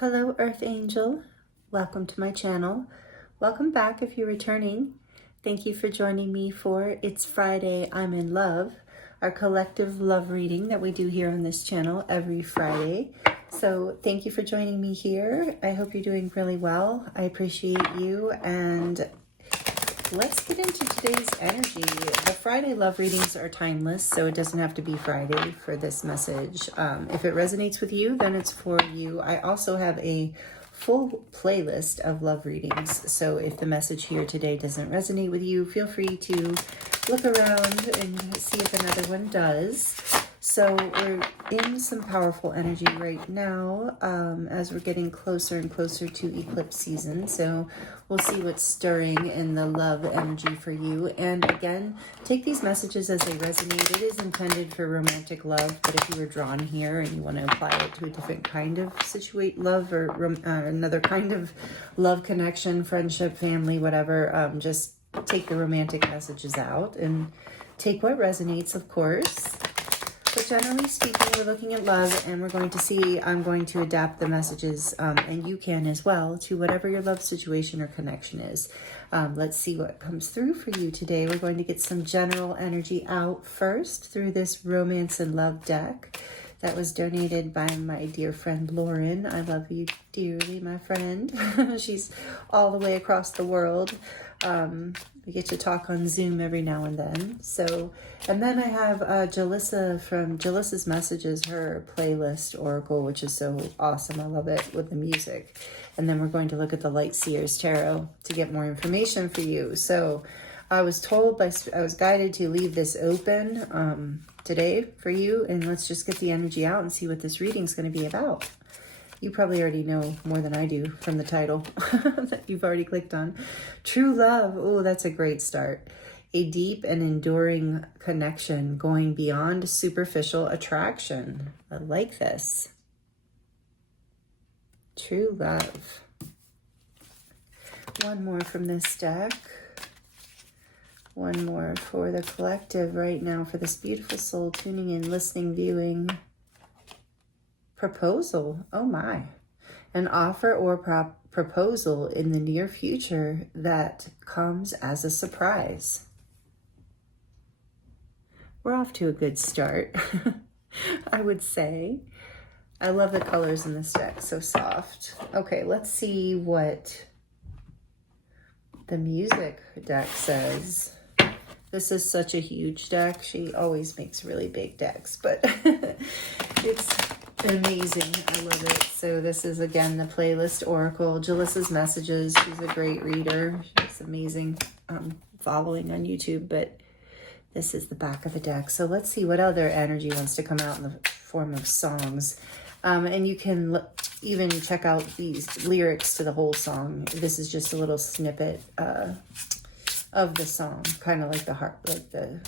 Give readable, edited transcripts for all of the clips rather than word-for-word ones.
Hello, Earth Angel. Welcome to my channel. Welcome back if you're returning. Thank you for joining me for It's Friday, I'm in Love, our collective love reading that we do here on this channel every Friday. So thank you for joining me here. I hope you're doing really well. I appreciate you, and let's get into today's energy. The Friday love readings are timeless, so it doesn't have to be Friday for this message. If it resonates with you, then it's for you. I also have a full playlist of love readings, so if the message here today doesn't resonate with you, feel free to look around and see if another one does. So we're in some powerful energy right now as we're getting closer and closer to eclipse season. So we'll see what's stirring in the love energy for you. And again, take these messages as they resonate. It is intended for romantic love, but if you were drawn here and you want to apply it to a different kind of love or another kind of love connection, friendship, family, whatever, just take the romantic messages out and take what resonates, of course. But generally speaking, we're looking at love, and we're going to see, I'm going to adapt the messages, and you can as well, to whatever your love situation or connection is. Let's see what comes through for you today. We're going to get some general energy out first through this Romance and Love deck that was donated by my dear friend Lauren. I love you dearly, my friend. She's all the way across the world. We get to talk on Zoom every now and then. So, and then I have Jalissa from Jalissa's Messages, her playlist Oracle, which is so awesome. I love it with the music. And then we're going to look at the Light Seer's Tarot to get more information for you. So I was guided to leave this open today for you, and let's just get the energy out and see what this reading is going to be about. You probably already know more than I do from the title that you've already clicked on. True love. Oh, that's a great start. A deep and enduring connection going beyond superficial attraction. I like this. True love. One more from this deck. One more for the collective right now, for this beautiful soul tuning in, listening, viewing. Proposal. Oh my. An offer or proposal in the near future that comes as a surprise. We're off to a good start, I would say. I love the colors in this deck, so soft. Okay, let's see what the music deck says. This is such a huge deck. She always makes really big decks, but it's amazing. I love it. So this is, again, the playlist Oracle. Jalissa's Messages. She's a great reader. She's amazing following on YouTube, but this is the back of the deck. So let's see what other energy wants to come out in the form of songs. And you can even check out these lyrics to the whole song. This is just a little snippet of the song, kind of like the heart, like the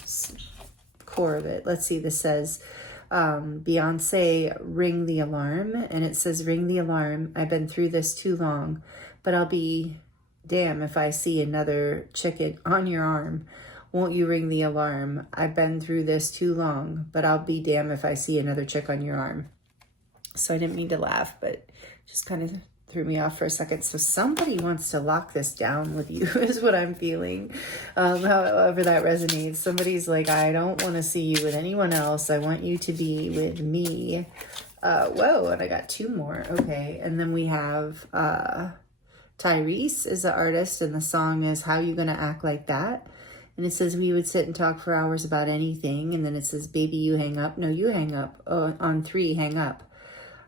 core of it. Let's see. This says, Beyonce, Ring the Alarm. And it says, ring the alarm. I've been through this too long, but I'll be damn if I see another chicken on your arm. Won't you ring the alarm? I've been through this too long, but I'll be damn if I see another chick on your arm. So I didn't mean to laugh, but just kind of threw me off for a second. So somebody wants to lock this down with you is what I'm feeling. However that resonates. Somebody's like, I don't want to see you with anyone else. I want you to be with me. Whoa, and I got two more. Okay, and then we have Tyrese is the artist, and the song is How You Gonna Act Like That? And it says, we would sit and talk for hours about anything. And then it says, baby, you hang up. No, you hang up. Oh, on 3, hang up.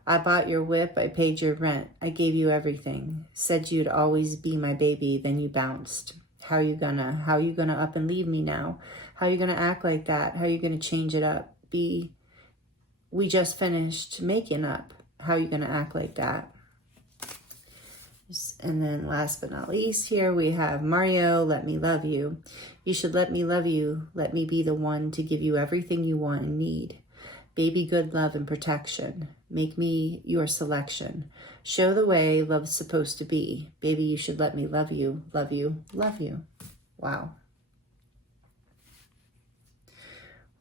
I bought your whip, I paid your rent, I gave you everything. Said you'd always be my baby, then you bounced. How you gonna up and leave me now? How you gonna act like that? How you gonna change it up? We just finished making up. How you gonna act like that? And then last but not least here we have Mario, Let Me Love You. You should let me love you. Let me be the one to give you everything you want and need. Baby, good love and protection. Make me your selection. Show the way love's supposed to be. Baby, you should let me love you, love you, love you. Wow.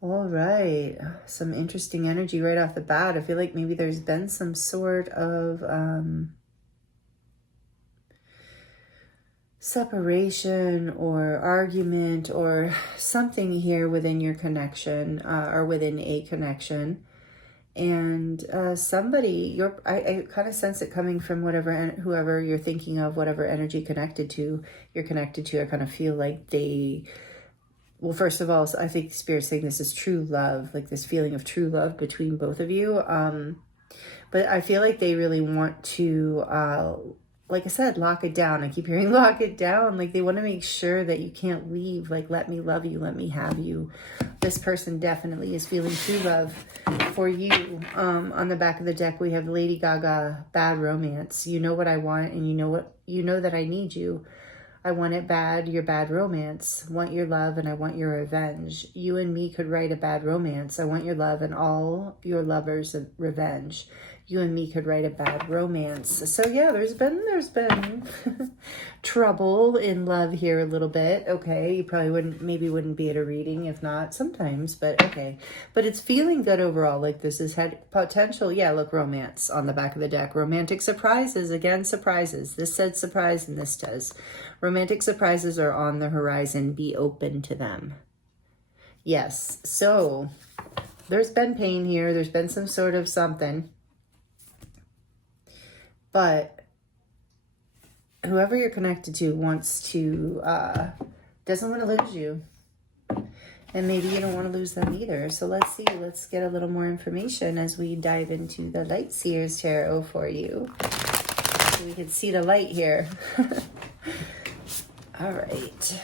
All right. Some interesting energy right off the bat. I feel like maybe there's been some sort of separation or argument or something here within your connection or within a connection. And somebody, I kind of sense it coming from whoever you're thinking of, whatever energy you're connected to. I kind of feel like well, first of all, I think Spirit's saying this is true love, like this feeling of true love between both of you. But I feel like they really want to, like I said, lock it down. I keep hearing lock it down. Like they want to make sure that you can't leave. Like, let me love you. Let me have you. This person definitely is feeling true love for you. On the back of the deck, we have Lady Gaga, bad romance. You know what I want, and you know that I need you. I want it bad, your bad romance. Want your love, and I want your revenge. You and me could write a bad romance. I want your love and all your lovers' revenge. You and me could write a bad romance. So yeah, there's been trouble in love here a little bit. Okay, you probably wouldn't be at a reading if not sometimes, but okay. But it's feeling good overall. Like this has had potential. Yeah, look, romance on the back of the deck. Romantic surprises, again, surprises. This said surprise and this does. Romantic surprises are on the horizon. Be open to them. Yes, so there's been pain here. There's been some sort of something. But whoever you're connected to doesn't want to lose you. And maybe you don't want to lose them either. So let's see. Let's get a little more information as we dive into the Light Seers Tarot for you. So we can see the light here. All right.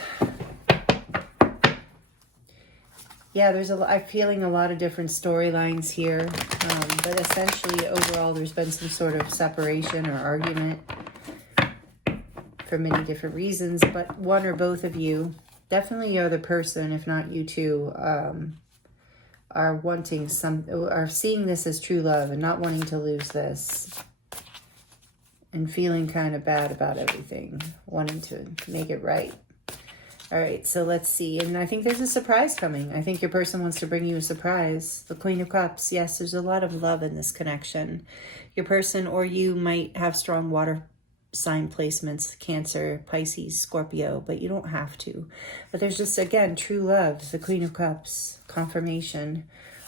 Yeah, I'm feeling a lot of different storylines here. But essentially, overall, there's been some sort of separation or argument for many different reasons. But one or both of you, definitely the other person, if not you two, are seeing this as true love and not wanting to lose this. And feeling kind of bad about everything, wanting to make it right. All right, so let's see. And I think there's a surprise coming. I think your person wants to bring you a surprise. The Queen of Cups. Yes, there's a lot of love in this connection. Your person or you might have strong water sign placements, Cancer, Pisces, Scorpio, but you don't have to. But there's just, again, true love. The Queen of Cups. Confirmation.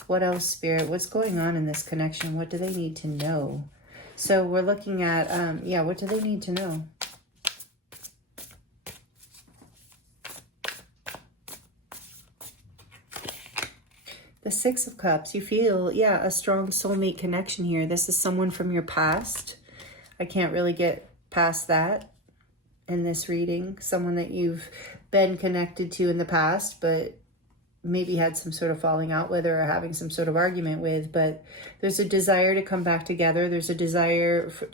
What else, Spirit? What's going on in this connection? What do they need to know? So we're looking at, what do they need to know? The Six of Cups, you feel, a strong soulmate connection here. This is someone from your past. I can't really get past that in this reading. Someone that you've been connected to in the past, but maybe had some sort of falling out with or having some sort of argument with. But there's a desire to come back together. There's a desire for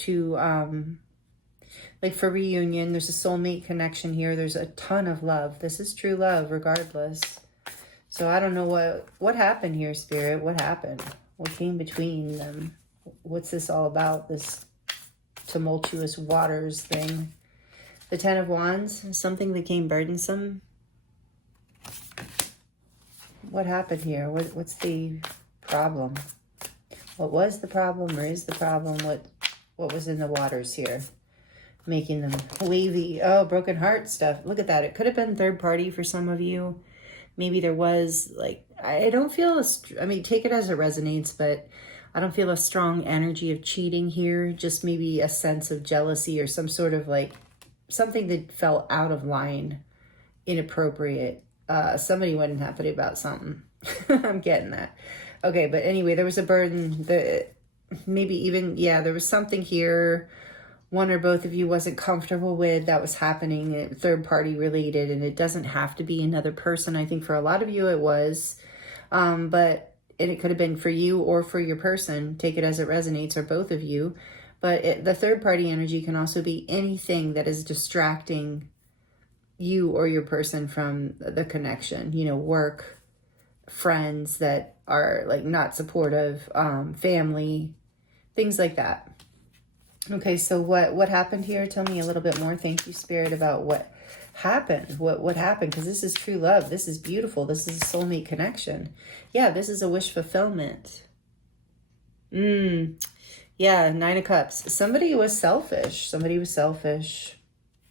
reunion. There's a soulmate connection here. There's a ton of love. This is true love regardless. So I don't know what happened here, Spirit. What happened? What came between them? What's this all about, this tumultuous waters thing? The Ten of Wands, something became burdensome. What happened here? What's the problem? What was the problem or is the problem? What was in the waters here? Making them wavy. Oh, broken heart stuff. Look at that. It could have been third party for some of you. Maybe there was, I don't feel, take it as it resonates, but I don't feel a strong energy of cheating here. Just maybe a sense of jealousy or some sort of something that felt out of line, inappropriate. Somebody wasn't happy about something. I'm getting that. Okay, but anyway, there was a burden that maybe even, there was something here one or both of you wasn't comfortable with that was happening, third party related, and it doesn't have to be another person. I think for a lot of you it was, and it could have been for you or for your person. Take it as it resonates, or both of you. But the third party energy can also be anything that is distracting you or your person from the connection, work, friends that are not supportive, family, things like that. Okay, so what happened here? Tell me a little bit more. Thank you, Spirit, about happened? What happened? Because this is true love. This is beautiful. This is a soulmate connection. Yeah, this is a wish fulfillment. Yeah, 9 of Cups. Somebody was selfish. Somebody was selfish.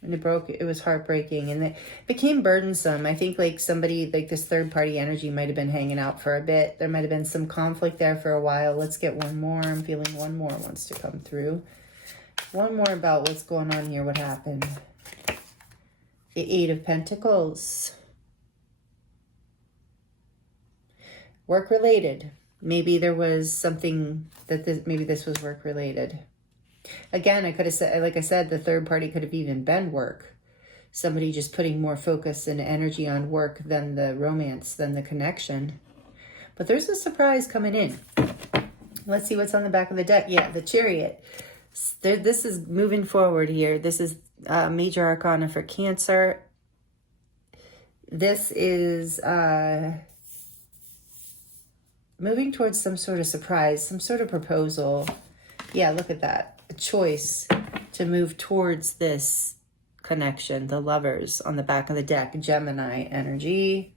And it was heartbreaking, and it became burdensome. I think like somebody, like this third party energy might have been hanging out for a bit. There might have been some conflict there for a while. Let's get one more. I'm feeling one more wants to come through. One more about what's going on here. What happened? The 8 of Pentacles. Work related. Maybe there was something that maybe this was work related. Again, I could have said, like I said, the third party could have even been work. Somebody just putting more focus and energy on work than the romance, than the connection. But there's a surprise coming in. Let's see what's on the back of the deck. Yeah, the Chariot. This is moving forward here. This is major arcana for Cancer. This is moving towards some sort of surprise, some sort of proposal. Yeah, look at that. A choice to move towards this connection. The Lovers on the back of the deck. Gemini energy.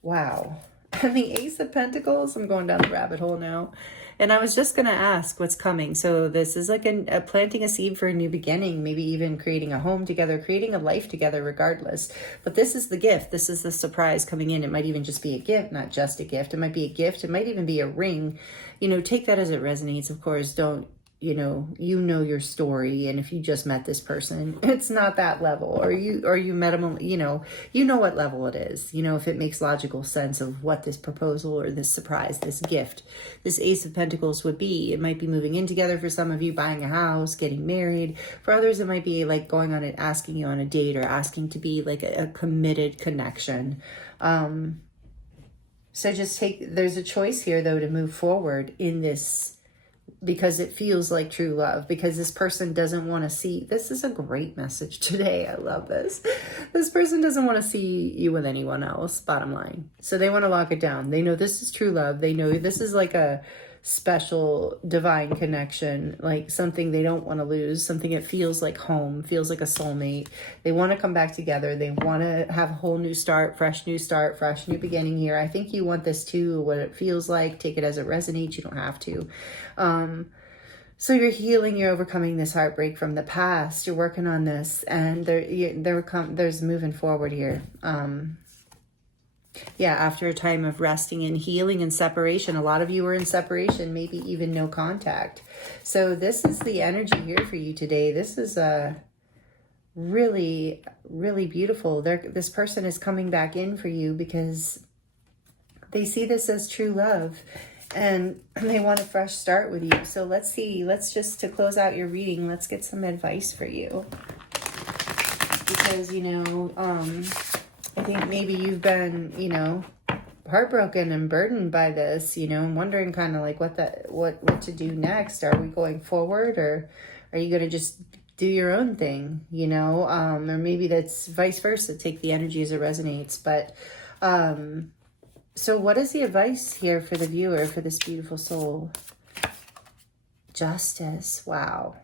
Wow. And the Ace of Pentacles. I'm going down the rabbit hole now. And I was just going to ask what's coming. So this is like a planting a seed for a new beginning. Maybe even creating a home together. Creating a life together regardless. But this is the gift. This is the surprise coming in. It might even just be a gift. Not just a gift. It might be a gift. It might even be a ring. You know, take that as it resonates. Of course, don't. You know your story, and if you just met this person, it's not that level, or you met them, you know what level it is, if it makes logical sense of what this proposal or this surprise, this gift, this Ace of Pentacles would be. It might be moving in together for some of you, buying a house, getting married. For others, it might be like going on it, asking you on a date, or asking to be like a committed connection. So just there's a choice here though to move forward in this, because it feels like true love, because this person doesn't want to see, this is a great message today. I love this. This person doesn't want to see you with anyone else, bottom line. So they want to lock it down. They know this is true love. They know this is like a special divine connection, like something they don't want to lose, something that feels like home, feels like a soulmate. They want to come back together. They want to have a whole new start, fresh new beginning here. I think you want this too, what it feels like. Take it as it resonates. You don't have to. So you're healing, you're overcoming this heartbreak from the past. You're working on this, and there's moving forward here. Yeah, after a time of resting and healing and separation. A lot of you were in separation, maybe even no contact. So this is the energy here for you today. This is really, really beautiful. This person is coming back in for you because they see this as true love, and they want a fresh start with you. So let's see. Let's just, to close out your reading, let's get some advice for you. Because, I think maybe you've been, heartbroken and burdened by this, and wondering kind of like what to do next. Are we going forward, or are you going to just do your own thing, or maybe that's vice versa. Take the energy as it resonates. But so what is the advice here for the viewer, for this beautiful soul? Justice. Wow.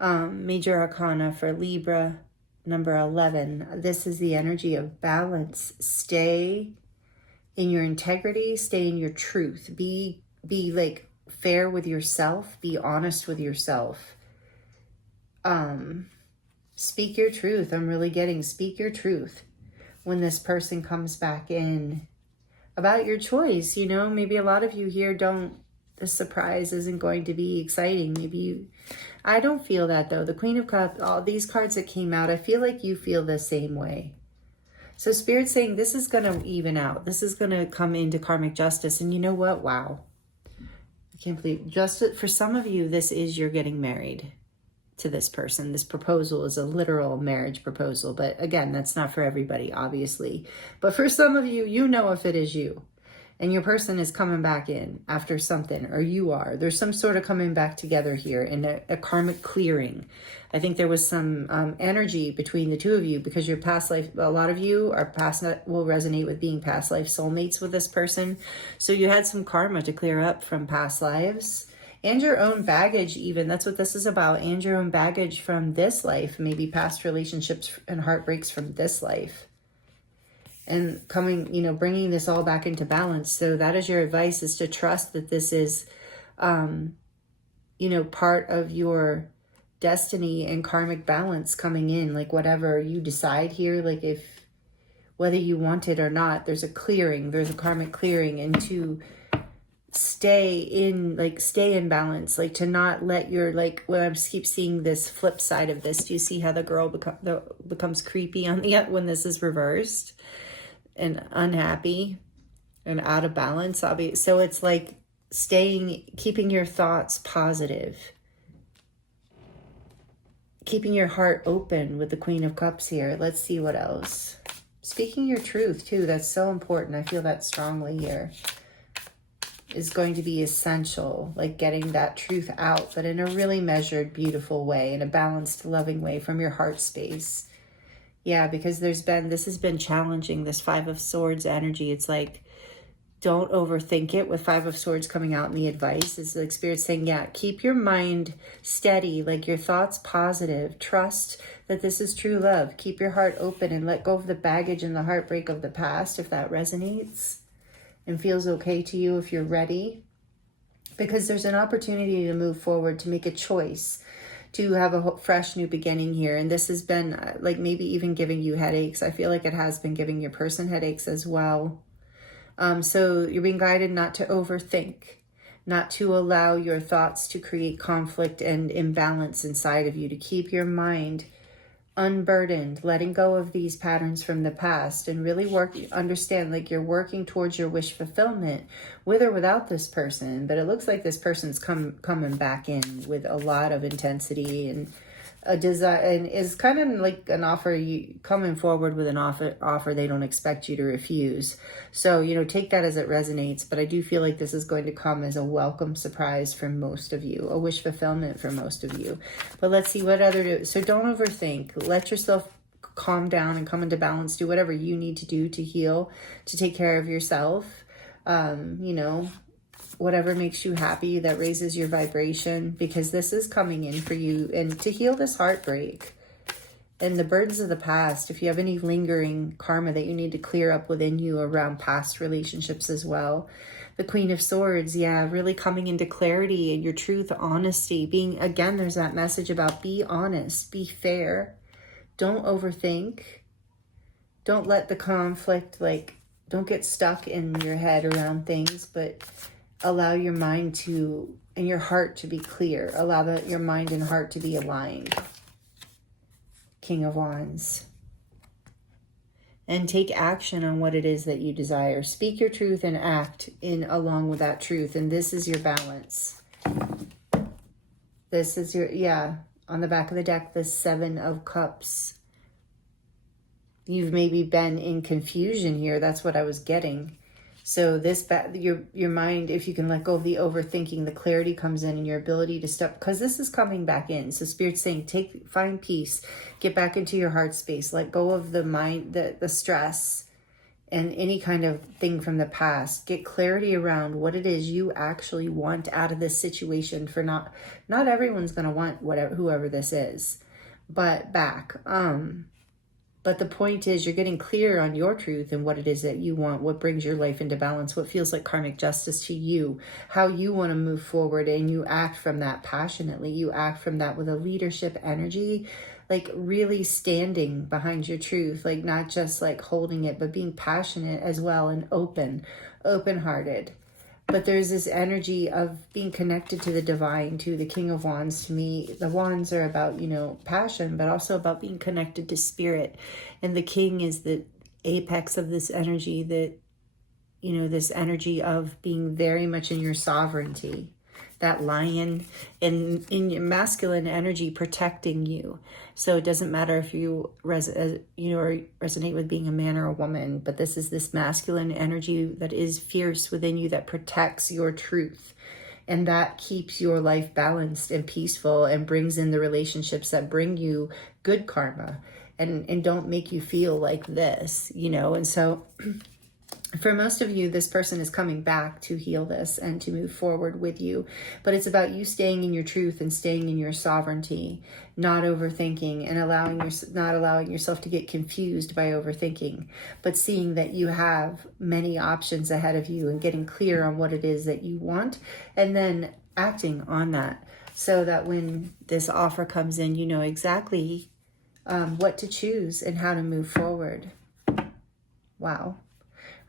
Major Arcana for Libra. Number 11, this is the energy of balance. Stay in your integrity, stay in your truth. Be like fair with yourself, be honest with yourself. Speak your truth. I'm really getting speak your truth when this person comes back in about your choice. Maybe a lot of you here the surprise isn't going to be exciting. I don't feel that though. The Queen of Cups, all these cards that came out, I feel like you feel the same way. So Spirit's saying this is going to even out. This is going to come into karmic justice. And you know what? Wow. I can't believe justice. For some of you, this is you're getting married to this person. This proposal is a literal marriage proposal. But again, that's not for everybody, obviously. But for some of you, if it is you. And your person is coming back in after something, or you are. There's some sort of coming back together here in a karmic clearing. I think there was some energy between the two of you, because your past life, a lot of you will resonate with being past life soulmates with this person. So you had some karma to clear up from past lives. and your own baggage even. That's what this is about. And your own baggage from this life, maybe past relationships and heartbreaks from this life. And coming, bringing this all back into balance. So that is your advice, is to trust that this is, part of your destiny and karmic balance coming in. Like whatever you decide here, like whether you want it or not, there's a karmic clearing, and to stay in balance, like to not let your, when I keep seeing this flip side of this, do you see how the girl becomes creepy when this is reversed and unhappy and out of balance? So it's like keeping your thoughts positive, keeping your heart open with the Queen of Cups here. Let's see what else. Speaking your truth too, that's so important. I feel that strongly here, is going to be essential, like getting that truth out, but in a really measured, beautiful way, in a balanced, loving way from your heart space. Yeah, because this has been challenging, this Five of Swords energy. It's like, don't overthink it, with Five of Swords coming out in the advice. Is the Spirit saying, yeah, keep your mind steady, like your thoughts positive. Trust that this is true love. Keep your heart open and let go of the baggage and the heartbreak of the past, if that resonates and feels okay to you, if you're ready. Because there's an opportunity to move forward, to make a choice, to have a fresh new beginning here. And this has been like maybe even giving you headaches. I feel like it has been giving your person headaches as well. So you're being guided not to overthink, not to allow your thoughts to create conflict and imbalance inside of you, to keep your mind unburdened, letting go of these patterns from the past, and really understand like you're working towards your wish fulfillment with or without this person. But it looks like this person's coming back in with a lot of intensity and a desire, and is kind of like an offer, you coming forward with an offer they don't expect you to refuse. So, take that as it resonates. But I do feel like this is going to come as a welcome surprise for most of you, a wish fulfillment for most of you. But let's see what so don't overthink. Let yourself calm down and come into balance. Do whatever you need to do to heal, to take care of yourself. Whatever makes you happy, that raises your vibration, because this is coming in for you, and to heal this heartbreak and the burdens of the past. If you have any lingering karma that you need to clear up within you around past relationships as well. The Queen of Swords, yeah, really coming into clarity and your truth, honesty, again, there's that message about be honest, be fair, don't overthink, don't let the conflict, don't get stuck in your head around things, but allow your mind and your heart to be clear. Allow your mind and heart to be aligned. King of Wands. And take action on what it is that you desire. Speak your truth and act along with that truth. And this is your balance. This is on the back of the deck, the Seven of Cups. You've maybe been in confusion here. That's what I was getting. So your mind, if you can let go of the overthinking, the clarity comes in, and your ability to step, because this is coming back in. So Spirit's saying, find peace, get back into your heart space, let go of the mind, the stress and any kind of thing from the past. Get clarity around what it is you actually want out of this situation. For not everyone's going to want whoever this is, but back. But the point is, you're getting clear on your truth and what it is that you want, what brings your life into balance, what feels like karmic justice to you, how you want to move forward, and you act from that passionately. You act from that with a leadership energy, like really standing behind your truth, like not just like holding it, but being passionate as well, and open-hearted. But there's this energy of being connected to the divine, to the King of Wands. To me, the wands are about, passion, but also about being connected to spirit. And the king is the apex of this energy, this energy of being very much in your sovereignty. That lion in your masculine energy protecting you. So it doesn't matter if you resonate with being a man or a woman, but this is this masculine energy that is fierce within you, that protects your truth, and that keeps your life balanced and peaceful, and brings in the relationships that bring you good karma and don't make you feel like this, And so For most of you, this person is coming back to heal this and to move forward with you. But it's about you staying in your truth and staying in your sovereignty, not overthinking and not allowing yourself to get confused by overthinking, but seeing that you have many options ahead of you and getting clear on what it is that you want, and then acting on that so that when this offer comes in, you know exactly what to choose and how to move forward. Wow.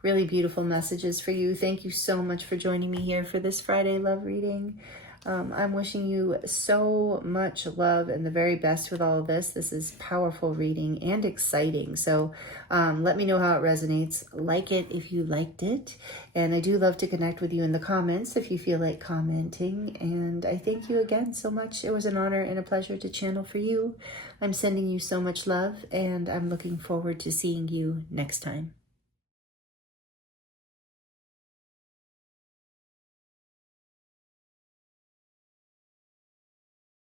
Really beautiful messages for you. Thank you so much for joining me here for this Friday love reading. I'm wishing you so much love and the very best with all of this. This is powerful reading and exciting. So let me know how it resonates. Like it if you liked it. And I do love to connect with you in the comments if you feel like commenting. And I thank you again so much. It was an honor and a pleasure to channel for you. I'm sending you so much love, and I'm looking forward to seeing you next time.